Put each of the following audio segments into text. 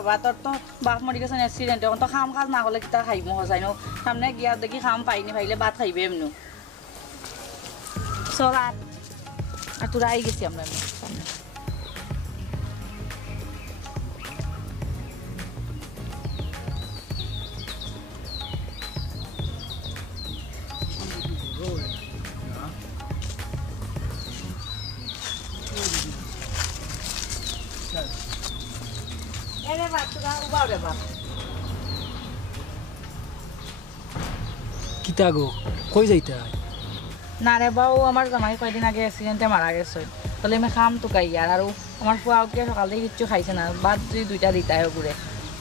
বাবা তোর তো বাপ মরি গেছে অ্যাক্সিডেন্ট এখন তো খাম খাজ না হলে কিতা খাইব হসাই নো সামনে গিয়া দেখি খাম পাইনি পাইলে ভাত খাইবে এমনি চল আর তোরা আই গেছি আমরা সামনে কিতা গো কই যাইতা না রে বাবু আমার জামাই কয়দিন আগে অ্যাক্সিডেন্টে মারা গেছে তাহলে আমি খাম তো গাই আর আমার ফুয়াকে সকাল থেকে কিচ্ছু খাইছে না বাদ যদি দুইটা দিতাই ঘুরে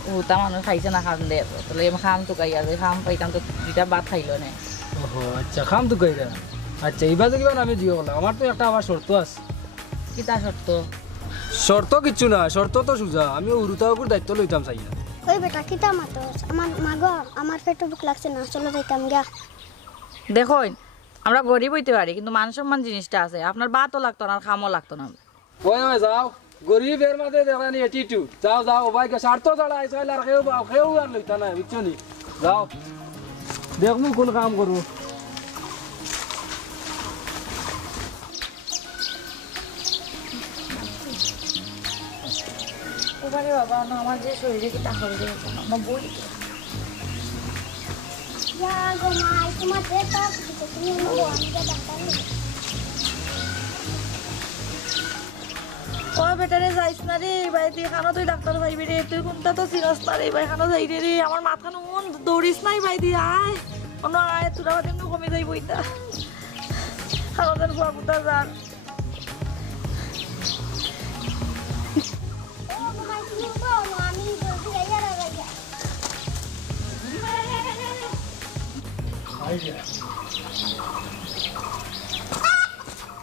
ওটা মানুষ খাইছে না খাম দে তাহলে আমি খাম তো গাই আর খাম পাইতাম তো দুইটা ভাত খাইলো না ওহো আচ্ছা খাম তো কইরা আচ্ছা এইবার কিবা আমি দিও বলা আমার তো একটা আবার শর্ত আছে কিতা শর্ত শর্ত কিচ্ছু না শর্ত তো সুজা আমি উরুতার উপর দায়িত্ব লইতাম চাইয়া ওই বেটা কিতা মাতস আমার মাগো আমার পেটে ভুক লাগছে না চলো যাইতাম গা দেখো আমরা গরিব হইতে পারি কিন্তু মান সম্মান জিনিসটা আছে আপনার ভাতও লাগতো না আর খামও লাগতো না ওই যাও গরিবের মাঝে দেখানি অ্যাটিটিউড যাও যাও ভাইকে স্বার্থ ছাড়া আইসাইল আর কেউ আর লইতা না বুঝছো নি যাও দেখমু কোন কাম করবো ওবারে বাবা না আমার যে শরীরে কি টাকা হয়ে গেছে না বই ইয়া গো মাই তোমার পেটটা তুমি বলো আমি যা ডাক্তার নেই ও বেটারে যাইস না রে ভাই তুই খানো তুই ডাক্তার ভাইবি রে তুই কোনটা তো সিরাস না রে ভাই খানো যাই রে আমার মাথা নুন দৌড়িস নাই ভাই দি আয় অন্য আয় তোরা বাদে নু কমে যাই বইটা খানো দেন ফুয়া কুতা যান ও মাই তুমি বলো আমি জলদি আইয়া রাগা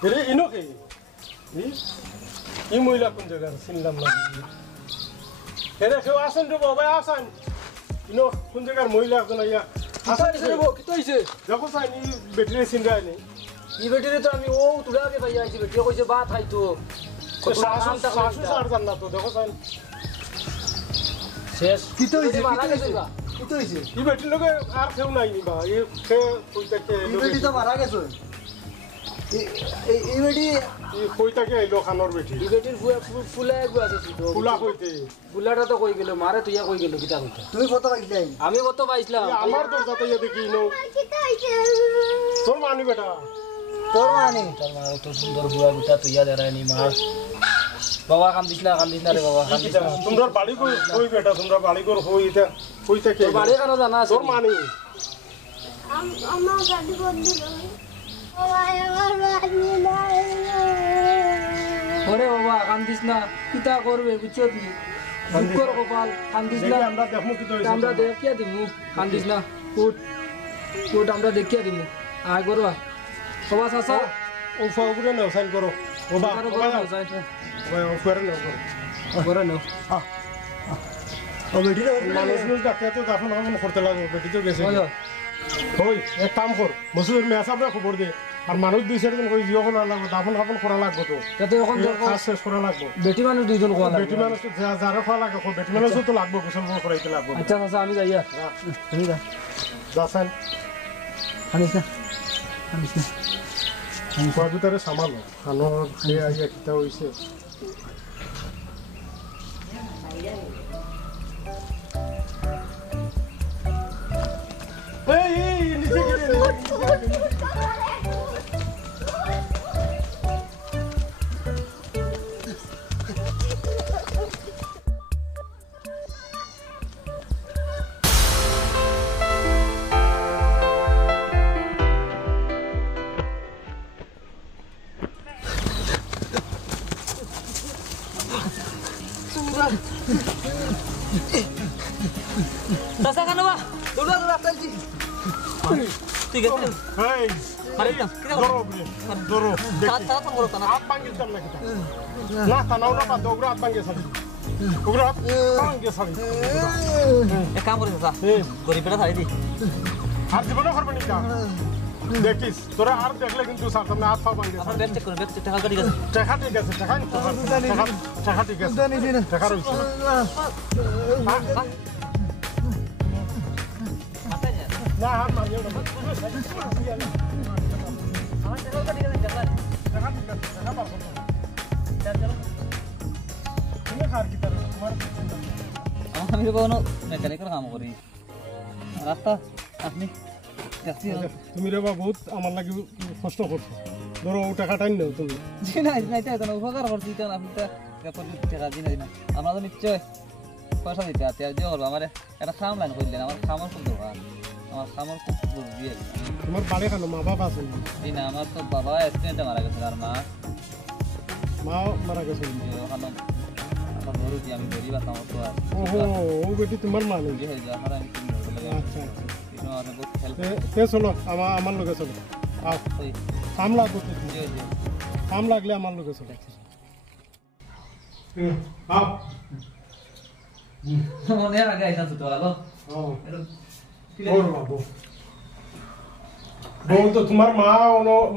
রে ইনোকে এই মহিলা কোন জায়গা চিনলাম না এরা কেউ আসেন রে বাবা আসেন ইনো কোন জায়গার মহিলা কোন ইয়া আসেন কি হইছে দেখো সাইন ই বেটারি চিন্তা নেই ই বেটিরে তো আমি ও তুলাকে পাই আইছি বেটিরে কইছে ভাত খাইতো শাশু সার জান না তো দেখো সাইন শেষ কি তো হইছে কি তো হইছে ই বেটির লগে আর কেউ নাই নি বা এ কে কইতাকে এই বেটি তো মারা গেছে এই বেটি ই কইতাকে আইলো খানর বেটি ই বেটির ফুলা গো আছে ফুলা কইতে ফুলাটা তো কই গেল মারে তুইয়া কই গেল কিটা কইতা তুমি কত পাইছিলে আমি কত পাইছিলাম আমার দরজাতে ইয়া দেখি নো কিতা হইছে তোর মানি বেটা তোর মানে তোর মা তো সুন্দর বুয়া গুটা তুইয়া দেরানি মা বাবা কাম দিছ না রে বাবা কাম দিছ না তোমরা বাড়ি কই বেটা তোমরা বাড়ি কর হইতা কইতাকে তোর বাড়ি কেন জানা আছে তোর মানি আমার গাড়ি বন্ধ দিল ও ভাই আমার বাড়ি নাই ওরে বাবা কাম দিছ না কিটা করবে বুঝছো তুই দুঃখর কপাল কাম দিছ না আমরা দেখমু কি তো আমরা দেখিয়া দিমু কাম দিছ না উঠ উঠ আমরা দেখিয়া দিমু আয় করবা সবা সাসা ও ফাগুরে নাও সাইন করো ও বা কারো ও করো বা না যাই ও ফুয়ারে নাও করো করে নাও ও বেটি রে মানুষ ডাক্তার তো দাফন হামন করতে লাগবে বেটি তো গেছে ওই ওই এক কাম কর মসুর মেসাবরে খবর দে আর মানুষ দুই চারজন কই জিও করা লাগবে দাফন হামন করা লাগবে তো যাতে এখন তোর কাজ শেষ করা লাগবে বেটি মানুষ দুইজন কোয়া লাগবে বেটি মানুষ যারা খাওয়া লাগবে বেটি মানুষ তো লাগবে গোসল করাইতে লাগবে আচ্ছা চাচা আমি যাইয়া তুমি যা যাছেন আনিস না আনিস না কুয়ার ভিতরে সামালো খানো খেয়ে আইয়া কিতা হইছে এই নিচে গিয়ে চাচা কেন বা দৌড়া দৌড়া চলছি ঠিক আছে এই মারি না ধরো ধরো তারা ফোন করতো না হাত ভাঙিস না কিতা না তানাও না পা দৌড়া হাত ভাঙিয়ে সারি ওগুলো হাত ভাঙিয়ে সারি এক কাম করে চাচা এই গরিবেরা ছাড়ি দি আর জীবনে করবে নি কা দেখিস তোরা আর দেখলে কিন্তু সামনে হাত পা ভাঙবে আপনার ব্যাগ চেক করুন ব্যাগ টাকা ঠিক আছে টাকা ঠিক আছে টাকা নিতে পারবি টাকা ঠিক আছে টাকা রয়েছে না হাত মারিও না আমার টাকা ঠিক আছে টাকা টাকা ঠিক আছে টাকা পাবো তুমি খার কি করো তোমার আমি কোনো মেকানিক্যাল কাম করি রাস্তা আপনি দেখছি তুমি রে বহুত আমার লাগি কষ্ট করছো ধরো ও টাকাটাই নেও তুমি জি না না এটা কোনো উপকার করছি তো আপনি তো টাকা দিন না আমরা তো নিশ্চয় পয়সা দিতে আছে আর যে করবো আমার একটা খাম লাইন করলেন আমার খামার খুব দরকার আমার খামার খুব জরুরি তোমার বাড়ি কেন মা বাবা আছে জি না আমার তো বাবা অ্যাক্সিডেন্টে মারা গেছে আর মা মারা গেছে ওখানে আমার ধরো যে আমি গরিব আছি আমার তো আর ওহো ও বেটি তোমার মা নেই হয়ে যায় আর আমি কিনে দেবো আচ্ছা আচ্ছা এটা আমার বহুত হেল্প তে চলো আমার লগে চলো আও ওই কাম লাগবে তো জি জি কাম লাগলে আমার লগে চলো আও মনে আগে আইসান তো লাগো ওর বাবু বউ তো তোমার মা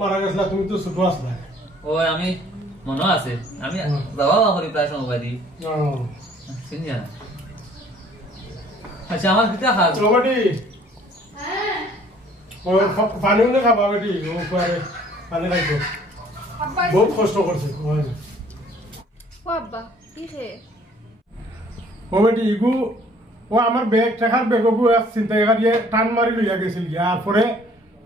মারা গেছিল তুমি তো ছোট আসলা ওই আমি মনে আছে আমি যাওয়া করি প্রায় সময় দিই চিনি না আচ্ছা আমার পিতা খা চলো বেটি ও পানি উনে খাবা বেটি ও পারে পানি রাখো বহুত কষ্ট করছে বাবা কি হে ও বেটি ইগু ও আমার ব্যাগ টাকার ব্যাগকু এক চিন্তা করিয়ে টান মারি লইয়া গেছিল আর পরে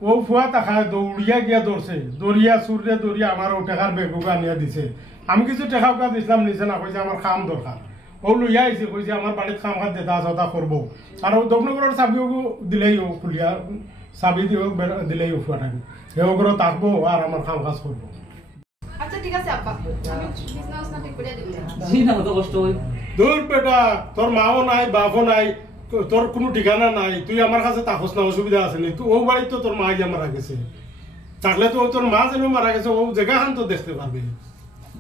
ও ফুয়া টাকা দৌড়িয়া গিয়া দৌড়ছে দৌড়িয়া সুরে দৌড়িয়া আমার ও টাকার ব্যাগকু আনিয়া দিছে আমি কিছু টাকা উকা দিছিলাম নিচে না কইছে আমার কাম দরকার ও লইয়া আইছে কইছে আমার বাড়িত কাম কাজ দেতা চতা করবো আর ও দক্ষিণগড়ের চাবিও দিলেই ও খুলিয়া চাবি দিও দিলেই ও ফুয়া থাকি সেগুলো থাকবো আর আমার কাম কাজ করবো আচ্ছা ঠিক আছে আব্বা আমি বিজনেস না ঠিক করে দিব জি না কত কষ্ট হই দূর বেটা তোর মাও নাই বাপও নাই তোর কোনো ঠিকানা নাই তুই আমার কাছে তাকস না অসুবিধা আছে নি তুই ও বাড়িতে তো তোর মা গিয়া মারা গেছে থাকলে তো তোর মা যেন মারা গেছে ও জায়গা খান তো দেখতে পারবে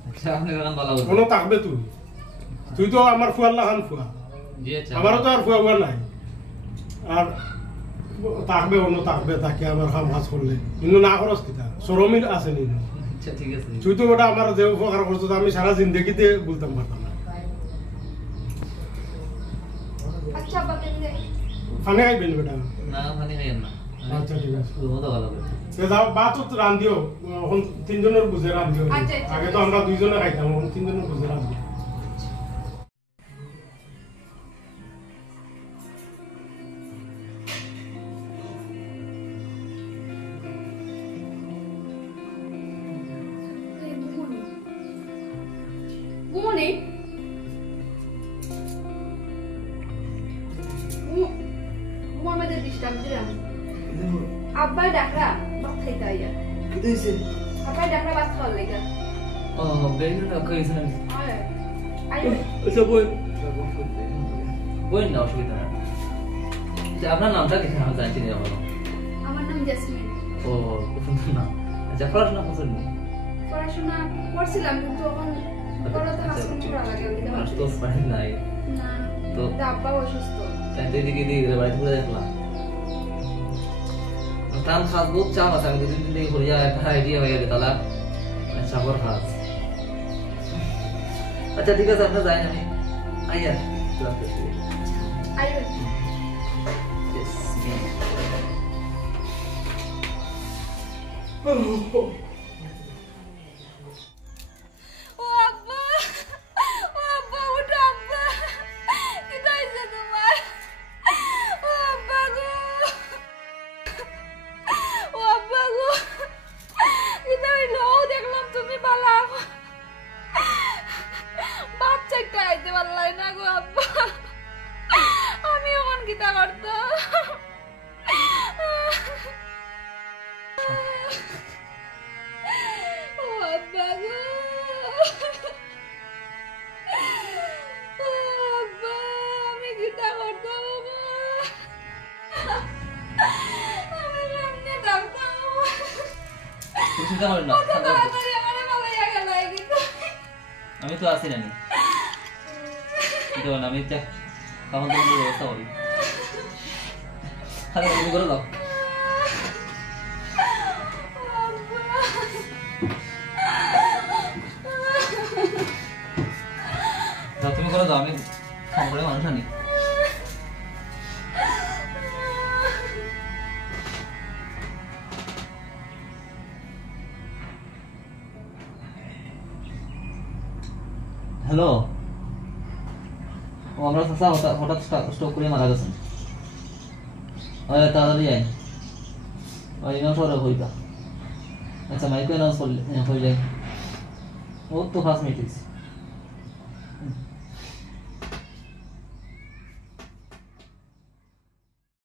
আচ্ছা আপনি গান ভালো বলছেন কোনো থাকবে তুই তুই তো আমার ফুয়াল্লা খান ফুয়া জি আচ্ছা আমারও তো আর ফুয়া ফুয়া নাই আর থাকবে অন্য থাকবে তাকে আমার কাম কাজ করলে কিন্তু না খরচ কিতা সরমিল আছে নি আচ্ছা ঠিক আছে তুই তো ওটা আমার যে উপকার করছো আমি সারা জিন্দগিতে বলতাম পারতাম না আচ্ছা আব্বা তুমি খানে খাইবেন বেটা না মানে খাইয়েন না আচ্ছা ঠিক আছে তো ভালো করে সে যাও বাতো রান্ধিও এখন তিনজনের বুঝে রান্ধিও আচ্ছা, আচ্ছা। আগে তো আমরা দুইজনে খাইতাম এখন তিনজনের বুঝে রান্ধিও গুমনি গুমার মধ্যে ডিস্টার্ব দিলাম আব্বা ডাকরা ভাত খাইতে আইয়া আব্বা ডাকরা ভাত খাওয়ার লেগা ও বেরিয়ে না কইছেন আইও আচ্ছা বই বই না অসুবিধা না আচ্ছা আপনার নামটা কি আমি জানতে নিয়ে ভালো আমার নাম জেসমিন ও সুন্দর না আচ্ছা পড়াশোনা করছেন পড়াশোনা করছিলাম কিন্তু এখন পড়াতে হাসপাতাল করা লাগে ওদিকে মানুষ তো পারেন নাই না তো তো আব্বা অসুস্থ তাই তো এদিকে দিয়ে বাড়িতে ঘুরে দেখলাম টান খাস বহুত চাপ আছে আমি দুদিন থেকে ঘুরে যাওয়া একটা আইডিয়া হয়ে গেছে তাহলে চাপর খাস আচ্ছা ঠিক আছে আপনার যাই আমি আইয়া আইও ও আব্বা ওটা আব্বা কি হইছে তোমার ও আব্বা গো এটা হইলো দেখলাম তুমি বালা বাপ চাইতে আইতে পারলাই না গো আব্বা আমি এখন কিতা করতাম ও আব্বা গো ও আব্বা আমি কিতা করতাম আমি এমনি থাকতাম চিন্তা করেন না তাড়াতাড়ি আমার ভালো গেল কিন্তু আমি তো আছি নানি আমি খাওয়ান দাওয়ার ব্যবস্থা করি খালি করে দাও করে দাও, আমি ফোন করে মানুষ আনি। হ্যালো, ও আমরা চাচা হঠাৎ স্ট্রোক করে মারা গেছেন। তাড়াতাড়ি আয়, ওই ইমাম সাহেব হইবা। আচ্ছা মাইকে অ্যানাউন্স হয়ে যায়, ও তো 5 মিনিট হয়েছে।